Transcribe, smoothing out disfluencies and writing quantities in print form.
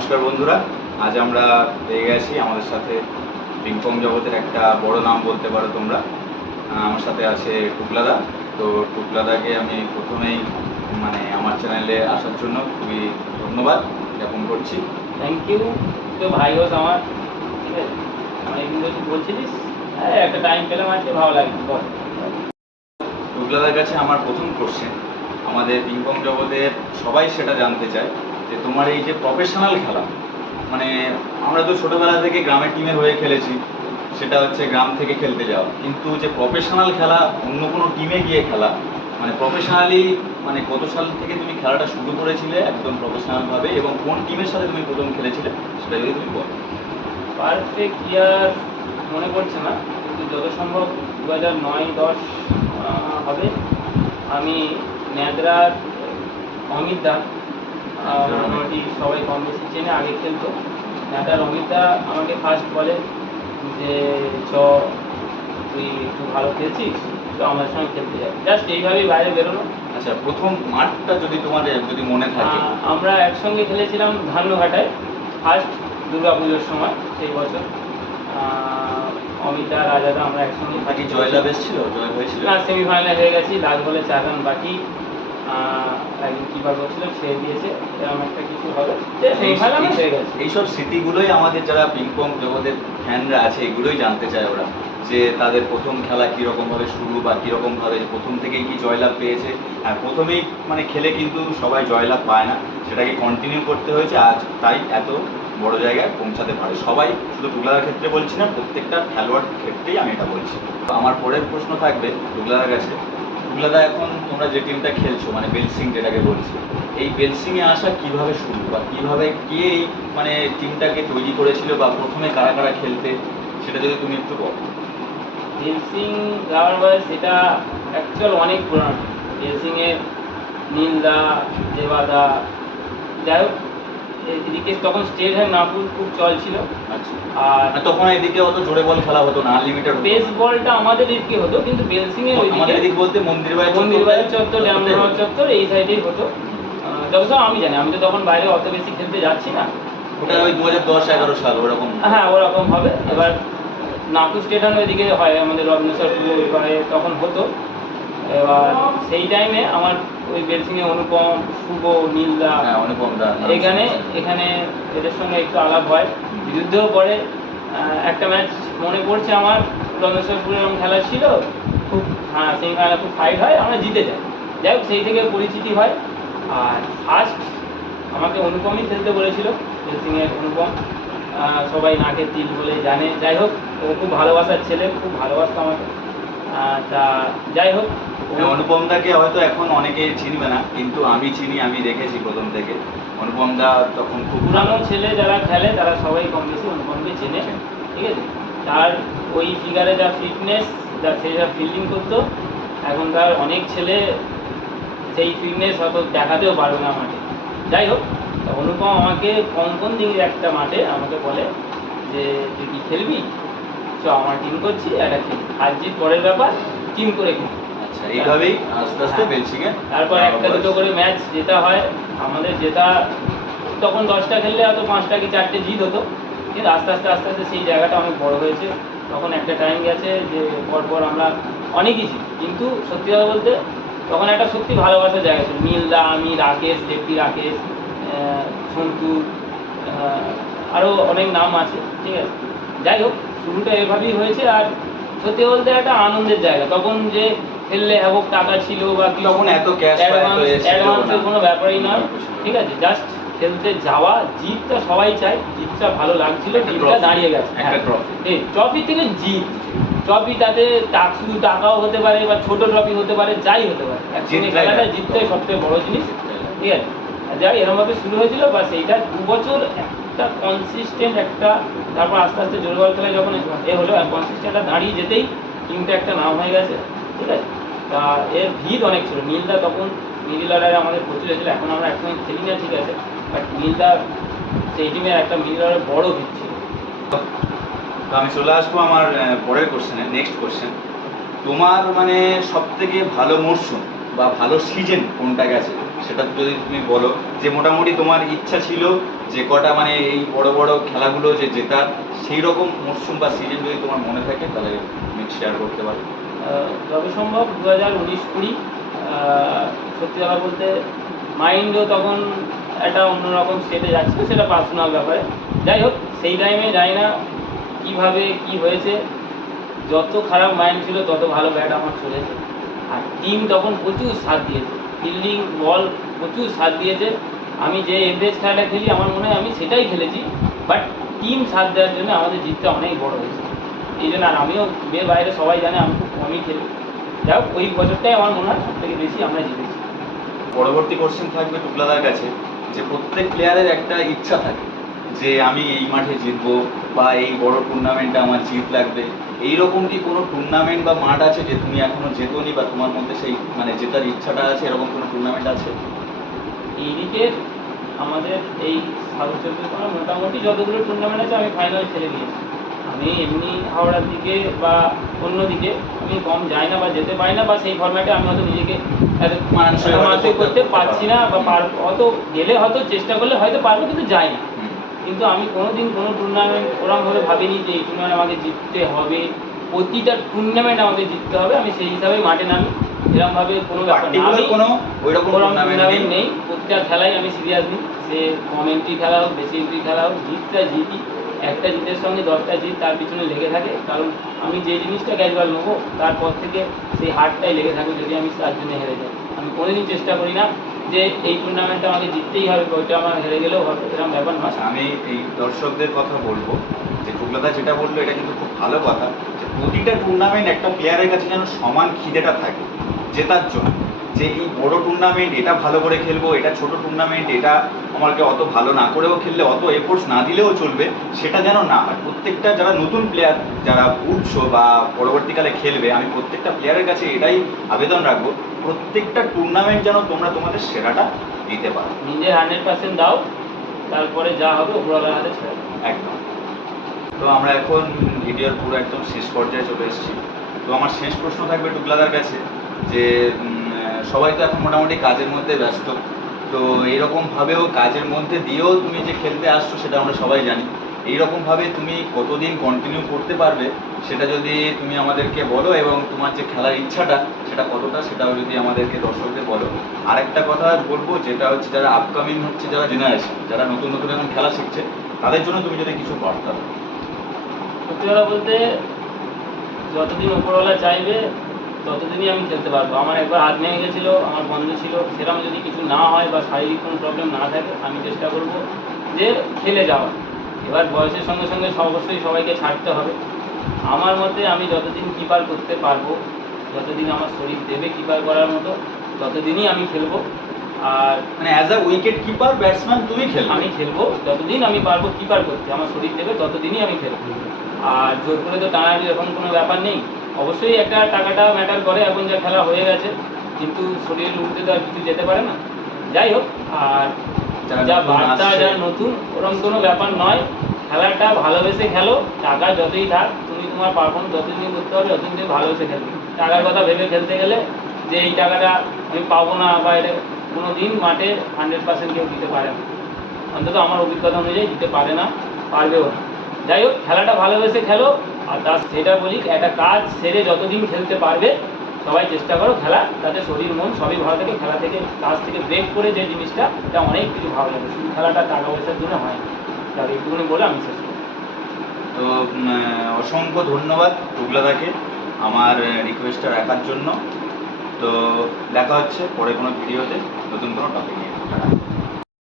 নমস্কার বন্ধুরা, আজ আমরা পেয়ে গেছি আমাদের সাথে পিংপং জগতের একটা বড় নাম বলতে পারো তোমরা। আমার সাথে আছে টুকলাদা। তো টুকলাদাকে আমি প্রথমেই আমার চ্যানেলে আসার জন্য খুবই ধন্যবাদ জ্ঞাপন করছি। Thank you. তো ভাই হোস আমার, ঠিক আছে, অনেকদিন ধরে বলছিলিস, একটা টাইম পেলাম আজকে, ভালো লাগে। বল। টুকলাদার কাছে আমার প্রথম কোশ্চেন, আমাদের পিংপং জগতের সবাই সেটা জানতে চায় যে তোমার এই যে প্রফেশনাল খেলা, আমরা তো ছোটোবেলা থেকে গ্রামের টিমের হয়ে খেলেছি, সেটা হচ্ছে গ্রাম থেকে খেলতে যাওয়া, কিন্তু যে প্রফেশনাল খেলা অন্য কোনো টিমে গিয়ে খেলা, প্রফেশনালি কত সাল থেকে তুমি খেলাটা শুরু করেছিলে একদম প্রফেশনালভাবে, এবং কোন টিমের সাথে তুমি প্রথম খেলেছিলে সেটা যদি তুমি বলো। পারফেক্ট ইয়ার মনে পড়ছে না, কিন্তু যত সম্ভব 2009-10 হবে। আমি ন্যাদরার অমিত দা, মোটামুটি সবাই কম বেশি চেনে, আগে খেলতো। ন্যাদরার অমিত দা আমাকে ফার্স্ট বলে যে চ তুই একটু ভালো খেলছিস, তো আমাদের সঙ্গে খেলতে যাই। জাস্ট এইভাবেই বাইরে বেরোনো। আচ্ছা, প্রথম মাঠটা যদি তোমাদের যদি মনে থাকে। আমরা একসঙ্গে খেলেছিলাম ধান্যঘাটায় ফার্স্ট দুর্গা পুজোর সময় সেই বছর। অমিতা রাজাদা আমরা একসঙ্গে থাকি। জয়লাভ এসেছিল, জয় হয়েছিল না, সেমিফাইনালে হয়ে গেছি, লাস্ট বলে 4 রান বাকি। একদিন কিপার করছিল, ছেড়ে দিয়েছে, এরকম একটা কিছু হবে, সেমিফাইনালে হয়ে গেছে। এইসব স্মৃতিগুলোই আমাদের যারা পিংপং জগতের ফ্যানরা আছে এগুলোই জানতে চায় ওরা, যে তাদের প্রথম খেলা কীরকমভাবে শুরু বা কীরকমভাবে প্রথম থেকেই কি জয়লাভ পেয়েছে। আর প্রথমেই খেলে কিন্তু সবাই জয়লাভ পায় না, সেটাকে কন্টিনিউ করতে হয়েছে আজ, তাই এত বড় জায়গায় পৌঁছাতে পারে সবাই। শুধু টুকলাদার ক্ষেত্রে বলছি না, প্রত্যেকটা খেলোয়াড় ক্ষেত্রেই আমি এটা বলছি। তো আমার পরের প্রশ্ন থাকবে টুকলাদার কাছে। টুকলাদা, এখন তোমরা যে টিমটা খেলছো বেলসিং যেটাকে বলছি, এই বেলসিংয়ে আসা কিভাবে শুরু, বা কিভাবে কে এই টিমটাকে তৈরি করেছিল, বা প্রথমে কারা কারা খেলতে, সেটা যদি তুমি একটু বলো। বেলসিং যাওয়ার বয়স এটা অ্যাকচুয়াল অনেক পুরানো। বেলসিংয়ের নীলদা, দেবাদা, যাই হোক, এদিকে তখন স্টেট হ্যান্ড নাগপুর খুব চল ছিল। আচ্ছা। আর তখন এদিকে অত জোরে বল খেলা হতো না, আনলিমিটেড বেস বলটা আমাদের এদিকে হতো, কিন্তু বেলসিংয়ের আমাদের এদিক বলতে মন্দিরবাজার চত্বর, ড্যামরহাট চত্বর, এই সাইডেই হতো যতটা আমি জানি। আমি তো তখন বাইরে অত বেশি খেলতে যাচ্ছি না। ওটা ওই 2010-11 সাল ওরকম। হ্যাঁ, ওরকম হবে। এবার নাগপুর স্টেডিয়াম ওইদিকে হয়, আমাদের রত্নেশ্বরপুর ওইপারে তখন হতো। এবার সেই টাইমে আমার ওই বেলসিংয়ে অনুপম, শুভ, নীলদা, অনুপম দা এখানে এদের সঙ্গে একটু আলাপ হয়, বিরুদ্ধেও পড়ে। একটা ম্যাচ মনে পড়ছে আমার, রত্নেশ্বরপুরে এরকম খেলা ছিল, খুব সেমিফাইনালে খুব ফাইট হয়, আমরা জিতে যাই। যাই হোক, সেই থেকে পরিচিতি হয়। আর ফার্স্ট আমাকে অনুপমই খেলতে বলেছিল, বেলসিংয়ের অনুপম, সবাই নাকের তিল বলে জানে। যাই হোক, ও খুব ভালোবাসার ছেলে, খুব ভালোবাসতো আমাকে। তা যাই হোক, অনুপম দাকে হয়তো এখন অনেকে চিনবে না, কিন্তু আমি চিনি, আমি দেখেছি প্রথম থেকে। অনুপম দা তখন খুব পুরানো ছেলে যারা খেলে তারা সবাই কম বেশি অনুপমকে চেনে, ঠিক আছে। তার ওই ফিগারে যা ফিটনেস, সে যা ফিল্ডিং করতো, এখনকার অনেক ছেলে সেই ফিটনেস হয়তো দেখাতেও পারবে না মাঠে। যাই হোক, অনুপম আমাকে কোন দিনের একটা মাঠে আমাকে বলে যে তুই কি খেলবি, চ আমার টিম করছি, একটা খেলি, হার জিত পরের ব্যাপার, টিম করে খেলি। আচ্ছা, এইভাবেই আস্তে আস্তে বেলসিংয়ে তারপর একটা দুটো করে ম্যাচ জেতা হয় আমাদের। জেতা তখন 10টা খেললে হয়তো 5টা কি 4টে জিত হতো, কিন্তু আস্তে আস্তে সেই জায়গাটা অনেক বড় হয়েছে। তখন একটা টাইম গেছে যে পরপর আমরা অনেকই জিত, কিন্তু সত্যি কথা বলতে তখন একটা সত্যি ভালোবাসার জায়গা ছিল। নীলদা, আমি, রাকেশ, দেবী রাকেশ, সন্তু, আরও অনেক নাম আছে, ঠিক আছে। যাই হোক, শুরুটা এভাবেই হয়েছে। আর সত্যি বলতে একটা আনন্দের জায়গা। তখন যে খেললে হ্যাবক টাকা ছিল বা কি, তখন এত অ্যাডভান্সের কোনো ব্যাপারই নয়, ঠিক আছে। জাস্ট খেলতে যাওয়া, জিতটা সবাই চায়, জিতটা ভালো লাগছিল, জিতটা দাঁড়িয়ে গেছে। ট্রফি থেকে জিত, ট্রফি তাতে শুধু টাকাও হতে পারে বা ছোট ট্রফি হতে পারে, যাই হতে পারে, একসঙ্গে খেলাটা জিতটাই সবথেকে বড় জিনিস, ঠিক আছে। যাই এরকমভাবে শুরু হয়েছিল, বা সেইটা 2 বছর একটা কনসিস্টেন্ট একটা, তারপর আস্তে আস্তে জোর বল খেলায় যখন হলো, কনসিস্টেন্টটা দাঁড়িয়ে যেতেই টিমটা একটা নাম হয়ে গেছে, ঠিক আছে। তা এর ভিড় অনেক ছিল। নীলদা তখন মিডিল অর্ডারে আমাদের প্রচুর ছিল, এখন আমরা একসঙ্গে খেলি না, ঠিক আছে, বাট নীলদা সেই টিমের একটা মিডিল অর্ডারে বড় ভিড় ছিল। তো আমি চলে আসবো আমার পরের কোশ্চেনে, নেক্সট কোশ্চেন। তোমার সব থেকে ভালো মরশুম বা ভালো সিজন কোনটা গেছে, সেটা যদি তুমি বলো, যে মোটামুটি তোমার ইচ্ছা ছিল যে কটা মানে এই বড় বড় খেলাগুলো যে জেতার সেই রকম মরশুম বা সিজন যদি তোমার মনে থাকে তাহলে তুমি শেয়ার করতে পারো। যবে সম্ভব 2019-20 সত্যি কথা বলতে মাইন্ডও তখন একটা অন্যরকম স্টেটে যাচ্ছিল, সেটা পার্সোনাল ব্যাপারে। যাই হোক, সেই টাইমে জানি না কীভাবে কী হয়েছে, যত খারাপ মাইন্ড ছিল তত ভালো ব্যাট আমার চলেছে। আর টিম তখন প্রচুর সাথ দিয়েছে, ফিল্ডিং বল প্রচুর সাথ দিয়েছে। আমি যে এভারেজ খেলাটা খেলি আমার মনে হয় আমি সেটাই খেলেছি, বাট টিম সাথ দেওয়ার জন্য আমাদের জিতটা অনেক বড় হয়েছে। এই জন্য আর আমিও এর বাইরে সবাই জানে আমি খুব কমই খেলি। যাই হোক, ওই বছরটাই আমার মনে হয় সবথেকে বেশি আমরা জিতেছি। পরবর্তী কোশ্চেন থাকবে টুকলাদার কাছে, যে প্রত্যেক প্লেয়ারের একটা ইচ্ছা থাকে যে আমি এই মাঠে জিতবো বা এই বড় টুর্নামেন্টে আমার জিত লাগবে। এইরকম কি কোনো টুর্নামেন্ট বা মাঠ আছে যে তুমি এখনো জেতোনি বা তোমার মধ্যে সেই মানে জেতার ইচ্ছাটা আছে, এরকম কোনো টুর্নামেন্ট আছে? এই দিকে আমাদের এই সাউথ চব্বিশ পরগনা মোটামুটি যতগুলো টুর্নামেন্ট আছে আমি ফাইনাল খেলে দিয়েছি। আমি এমনি হাওড়ার দিকে বা অন্য দিকে আমি কম যাই না বা যেতে পারি না, বা সেই ফরম্যাটে আমি হয়তো নিজেকে এত মানসিক করতে পারছি না বা হয়তো গেলে হয়তো চেষ্টা করলে হয়তো পারবো, কিন্তু যাই না। কিন্তু আমি কোনোদিন কোনো টুর্নামেন্ট ওরকমভাবে ভাবিনি যে এই টুর্নামেন্ট আমাকে জিততে হবে, প্রতিটা টুর্নামেন্ট আমাকে জিততে হবে, আমি সেই হিসাবে মাঠে নামি। এরকমভাবে কোনো ব্যাপার না, আমি কোনো ওইরকম টুর্নামেন্ট নেই। প্রতিটা খেলাই আমি সিরিয়াস নিই, সে কম এন্ট্রি খেলা হোক বেশি এন্ট্রি খেলা হোক, জিতটা জিতি। একটা জিতের সঙ্গে 10টা জিত তার পিছনে লেগে থাকে, কারণ আমি যে জিনিসটা ক্যাজুয়াল নেবো তারপর থেকে সেই হারটাই লেগে থাকে যদি আমি তার জন্য হেরে যাই। আমি কোনোদিন চেষ্টা করি না যে এই টুর্নামেন্টটা আমাকে জিততেই হবে, ওইটা আমার হেরে গেলেও হবে, এরকম ব্যাপার নয়। আমি এই দর্শকদের কথা বলবো যে টুকলাদা যেটা বললো এটা কিন্তু খুব ভালো কথা, যে প্রতিটা টুর্নামেন্ট একটা প্লেয়ারের কাছে যেন সমান খিদেটা থাকে জেতার জন্য, যে এই বড় টুর্নামেন্ট এটা ভালো করে খেলবো, এটা ছোট টুর্নামেন্ট এটা আমাকে অত ভালো না করেও খেললে, অত এফোর্টস না দিলেও চলবে, সেটা যেন না হয়। প্রত্যেকটা যারা নতুন প্লেয়ার যারা উঠছো বা পরবর্তীকালে খেলবে, আমি প্রত্যেকটা প্লেয়ারের কাছে এটাই আবেদন রাখবো, প্রত্যেকটা টুর্নামেন্ট যেন তোমরা তোমাদের সেরাটা দিতে পারো, নিজের 100% দাও, তারপরে যা হবে উপরওয়ালার হাতে ছেড়ে দাও। একদম। তো আমরা এখন ভিডিওর পুরো একদম শেষ পর্যায়ে চলে এসেছি। তো আমার শেষ প্রশ্ন থাকবে টুকলাদার কাছে, যে সবাই তো এখন মোটামুটি কাজের মধ্যে ব্যস্ত, তো এইরকমভাবেও কাজের মধ্যে দিয়েও তুমি যে খেলতে আসছো সেটা আমরা সবাই জানি, এইরকমভাবে তুমি কতদিন কন্টিনিউ করতে পারবে সেটা যদি তুমি আমাদেরকে বলো, এবং তোমার যে খেলার ইচ্ছাটা সেটা কতটা সেটাও যদি আমাদেরকে দর্শকদের বলো। আরেকটা কথা বলবো, যেটা হচ্ছে যারা আপকামিং হচ্ছে যারা জেনারেশন, যারা নতুন নতুন এখন খেলা শিখছে, তাদের জন্য তুমি যদি কিছু বার্তা দাও। সত্যি কথা বলতে, যতদিন উপরওয়ালা চাইবে ততদিনই আমি খেলতে পারবো। আমার একবার হাত ভেঙে গেছিলো, আমার বন্ধ ছিল, সেরকম যদি কিছু না হয় বা শারীরিক কোনো প্রবলেম না থাকে, আমি চেষ্টা করব যে খেলে যাওয়া। এবার বয়সের সঙ্গে সঙ্গে অবশ্যই সবাইকে ছাড়তে হবে। আমার মতে আমি যতদিন কিপার করতে পারবো, যতদিন আমার শরীর দেবে কিপার করার মতো, ততদিনই আমি খেলবো। আর মানে as a wicket keeper batsman তুমি খেলবে? আমি খেলবো যতদিন আমি পারবো কিপার করতে, আমার শরীর দেবে ততদিনই আমি খেলবো। আর জোর করে তো টানাটি এখন কোনো ব্যাপার নেই। অবশ্যই একটা টাকাটা ম্যাটার করে, এখন যা খেলা হয়ে গেছে, কিন্তু শরীরের উঠতে তো আর কিছু যেতে পারে না। যাই হোক, আর যা বার্তা যা নতুন ওরকম কোনো ব্যাপার নয়। খেলাটা ভালোবেসে খেলো, টাকা যতই থাক, তুমি তোমার পারফরমেন্স যতদিন করতে হবে ততদিন তুমি ভালোবেসে খেলবে। টাকার কথা ভেবে খেলতে গেলে যে এই টাকাটা আমি পাবো না বা এটা কোনো দিন মাঠে 100% কেউ দিতে পারে না, অন্তত আমার অভিজ্ঞতা অনুযায়ী দিতে পারে না, পারবেও না। যাই হোক, খেলাটা ভালোবেসে খেলো। আর তার সেটা বলি, একটা কাজ সেরে যতদিন খেলতে পারবে সবাই চেষ্টা করো খেলা, তাতে শরীর মন সবই ভালো থাকে। খেলা থেকে কাজ থেকে ব্রেক করে যে জিনিসটা, এটা অনেক কিছু ভালো লাগে। শুধু খেলাটা টাকা পয়সার জন্য হয় না। তাহলে এইটুকুনি বলে আমি শেষ করি। তো অসংখ্য ধন্যবাদ টুকলাদাকে আমার রিকোয়েস্টটা রাখার জন্য। তো দেখা হচ্ছে পরে কোনো ভিডিওতে নতুন কোনো টপিক নিয়ে।